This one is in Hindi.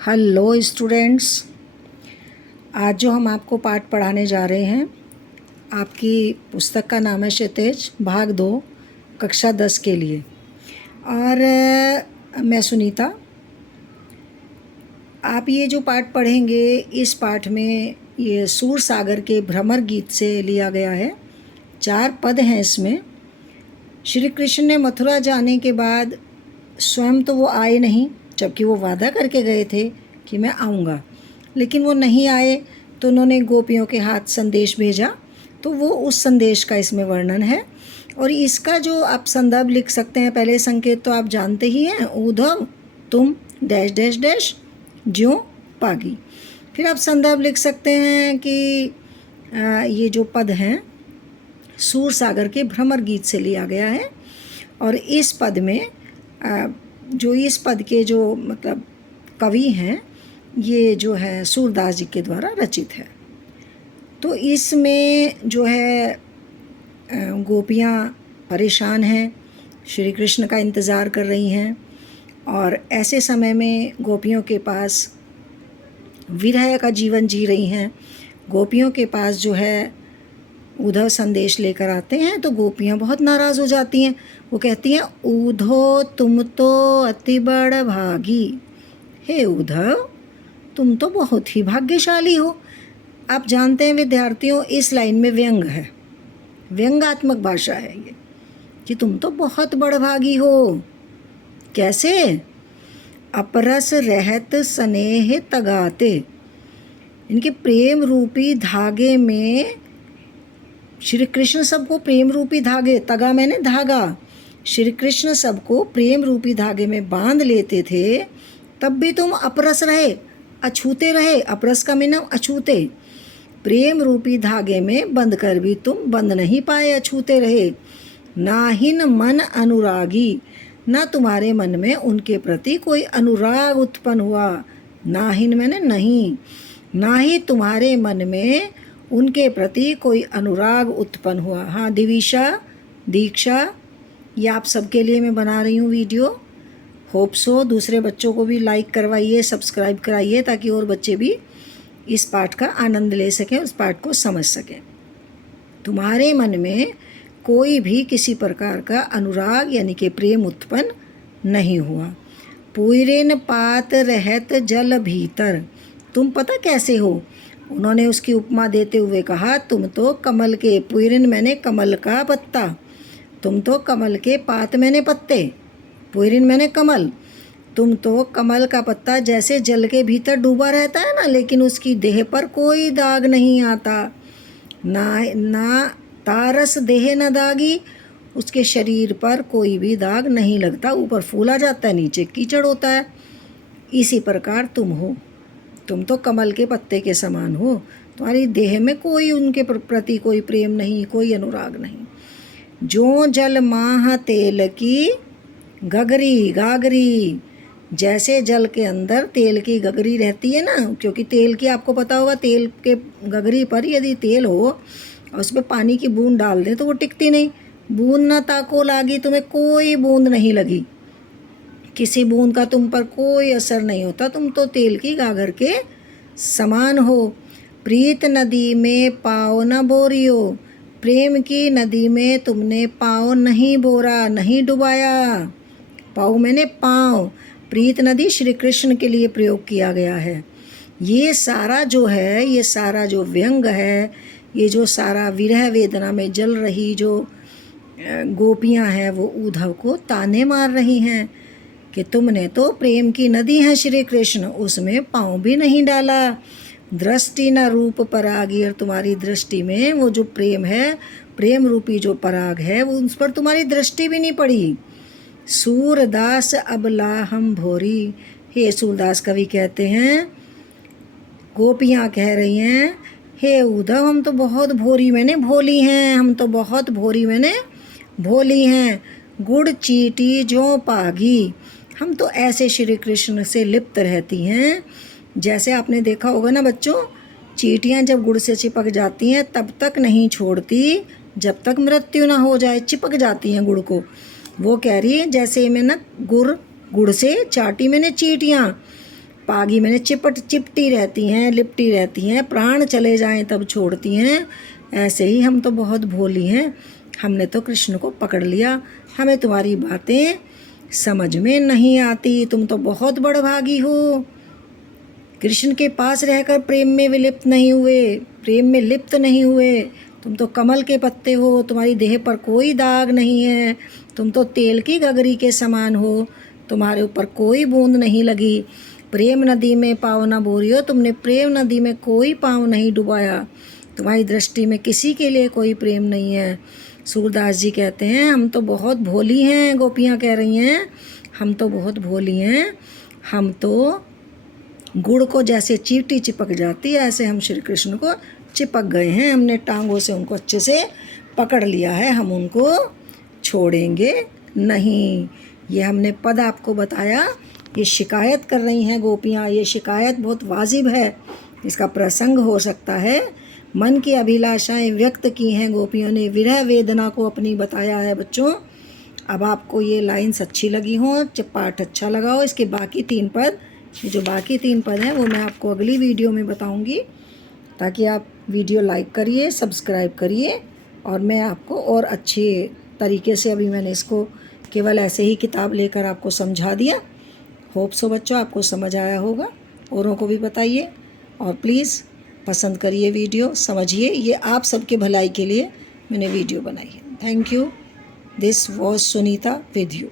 हेलो स्टूडेंट्स, आज जो हम आपको पाठ पढ़ाने जा रहे हैं, आपकी पुस्तक का नाम है क्षितिज भाग 2 कक्षा 10 के लिए। और मैं सुनीता। आप ये जो पाठ पढ़ेंगे, इस पाठ में ये सूर सागर के भ्रमर गीत से लिया गया है। 4 पद हैं इसमें। श्री कृष्ण ने मथुरा जाने के बाद स्वयं तो वो आए नहीं, जबकि वो वादा करके गए थे कि मैं आऊँगा, लेकिन वो नहीं आए। तो उन्होंने गोपियों के हाथ संदेश भेजा, तो वो उस संदेश का इसमें वर्णन है। और इसका जो आप संदर्भ लिख सकते हैं, पहले संकेत तो आप जानते ही हैं, उद्धव तुम डैश डैश डैश ज्यों पागी। फिर आप संदर्भ लिख सकते हैं कि ये जो पद हैं सूर सागर के भ्रमर गीत से लिया गया है। और इस पद में जो इस पद के जो मतलब कवि हैं, ये जो है सूरदास जी के द्वारा रचित है। तो इसमें जो है गोपियाँ परेशान हैं, श्री कृष्ण का इंतज़ार कर रही हैं। और ऐसे समय में गोपियों के पास विरह का जीवन जी रही हैं। गोपियों के पास जो है उद्धव संदेश लेकर आते हैं, तो गोपियाँ बहुत नाराज़ हो जाती हैं। वो कहती हैं, उद्धव तुम तो अति बड़ भागी। हे उद्धव, तुम तो बहुत ही भाग्यशाली हो। आप जानते हैं विद्यार्थियों, इस लाइन में व्यंग है, व्यंगात्मक भाषा है ये, कि तुम तो बहुत बड़भागी हो। कैसे? अपरस रहत स्नेह तगाते। इनके प्रेम रूपी धागे में श्री कृष्ण सबको प्रेम रूपी धागे, तगा मैंने धागा, श्री कृष्ण सबको प्रेम रूपी धागे में बांध लेते थे, तब भी तुम अपरस रहे, अछूते रहे। अपरस का मीनिंग अछूते। प्रेम रूपी धागे में बंध कर भी तुम बंध नहीं पाए, अछूते रहे। नाहिन मन अनुरागी, ना तुम्हारे मन में उनके प्रति कोई अनुराग उत्पन्न हुआ। नाहिन मैंने नहीं, ना ही तुम्हारे मन में उनके प्रति कोई अनुराग उत्पन्न हुआ। हाँ, दिविशा, दीक्षा, ये आप सबके लिए मैं बना रही हूँ वीडियो। होप सो दूसरे बच्चों को भी लाइक करवाइए, सब्सक्राइब कराइए, ताकि और बच्चे भी इस पाठ का आनंद ले सकें, उस पाठ को समझ सकें। तुम्हारे मन में कोई भी किसी प्रकार का अनुराग यानी कि प्रेम उत्पन्न नहीं हुआ। पूरेन पात रहत जल भीतर, तुम पता कैसे हो? उन्होंने उसकी उपमा देते हुए कहा, तुम तो कमल के, पुयरिन मैंने कमल का पत्ता, तुम तो कमल के पात मैंने पत्ते, पुयरिन मैंने कमल। तुम तो कमल का पत्ता जैसे जल के भीतर डूबा रहता है ना, लेकिन उसकी देह पर कोई दाग नहीं आता। ना तारस देह न दागी, उसके शरीर पर कोई भी दाग नहीं लगता। ऊपर फूला जाता है, नीचे कीचड़ होता है। इसी प्रकार तुम हो, तुम तो कमल के पत्ते के समान हो। तुम्हारी देह में कोई उनके प्रति कोई प्रेम नहीं, कोई अनुराग नहीं। जो जल माह तेल की गगरी गागरी, जैसे जल के अंदर तेल की गगरी रहती है ना, क्योंकि तेल की आपको पता होगा, तेल के गगरी पर यदि तेल हो और उसमें पानी की बूंद डाल दें तो वो टिकती नहीं। बूंद ना ताको लागी, तुम्हें कोई बूंद नहीं लगी, किसी बूंद का तुम पर कोई असर नहीं होता। तुम तो तेल की गागर के समान हो। प्रीत नदी में पाँव न बोरियो, प्रेम की नदी में तुमने पाँव नहीं बोरा, नहीं डुबाया। पाँव मैंने पाँव, प्रीत नदी श्री कृष्ण के लिए प्रयोग किया गया है। ये सारा जो है, ये सारा जो व्यंग है, ये जो सारा विरह वेदना में जल रही जो गोपियाँ हैं, वो उद्धव को ताने मार रही हैं कि तुमने तो प्रेम की नदी है श्री कृष्ण, उसमें पाँव भी नहीं डाला। दृष्टि न रूप परागी, और तुम्हारी दृष्टि में वो जो प्रेम है, प्रेम रूपी जो पराग है, वो उस पर तुम्हारी दृष्टि भी नहीं पड़ी। सूरदास अबला हम भोरी, हे सूरदास कवि कहते हैं, गोपियाँ कह रही हैं, हे उद्धव हम तो बहुत भोरी मैंने भोली हैं, हम तो बहुत भोरी मैंने भोली हैं। गुड़ चीटी जो पागी, हम तो ऐसे श्री कृष्ण से लिप्त रहती हैं। जैसे आपने देखा होगा ना बच्चों, चींटियाँ जब गुड़ से चिपक जाती हैं तब तक नहीं छोड़ती जब तक मृत्यु ना हो जाए, चिपक जाती हैं गुड़ को। वो कह रही है जैसे मैं ना गुड़ से चाटी मैंने चींटियाँ, चिपागी मैंने चिपटी रहती हैं, लिपटी रहती हैं, प्राण चले जाएं तब छोड़ती हैं। ऐसे ही हम तो बहुत भोली हैं, हमने तो कृष्ण को पकड़ लिया, हमें तुम्हारी बातें समझ में नहीं आती, तुम तो बहुत बड़भागी हो। कृष्ण के पास रहकर प्रेम में विलिप्त नहीं हुए, प्रेम में लिप्त नहीं हुए। तुम तो कमल के पत्ते हो, तुम्हारी देह पर कोई दाग नहीं है, तुम तो तेल की गगरी के समान हो, तुम्हारे ऊपर कोई बूंद नहीं लगी। प्रेम नदी में पाँव न बोरियो, तुमने प्रेम नदी में कोई पाँव नहीं डुबाया, तुम्हारी दृष्टि में किसी के लिए कोई प्रेम नहीं है। सूरदास जी कहते हैं हम तो बहुत भोली हैं, गोपियाँ कह रही हैं हम तो बहुत भोली हैं, हम तो गुड़ को जैसे चींटी चिपक जाती है ऐसे हम श्री कृष्ण को चिपक गए हैं, हमने टांगों से उनको अच्छे से पकड़ लिया है, हम उनको छोड़ेंगे नहीं। ये हमने पद आपको बताया। ये शिकायत कर रही हैं गोपियाँ, ये शिकायत बहुत वाजिब है, इसका प्रसंग हो सकता है। मन की अभिलाषाएं व्यक्त की हैं गोपियों ने, विरह वेदना को अपनी बताया है बच्चों। अब आपको ये लाइन्स अच्छी लगी हों, पाठ अच्छा लगा हो, इसके बाकी 3 पद, ये जो बाकी 3 पद हैं वो मैं आपको अगली वीडियो में बताऊंगी, ताकि आप वीडियो लाइक करिए, सब्सक्राइब करिए, और मैं आपको और अच्छे तरीके से, अभी मैंने इसको केवल ऐसे ही किताब लेकर आपको समझा दिया। होप सो बच्चों आपको समझ आया होगा, औरों को भी बताइए, और प्लीज़ पसंद करिए वीडियो, समझिए, ये आप सबके भलाई के लिए मैंने वीडियो बनाई है। Thank you. This was Sunita with you.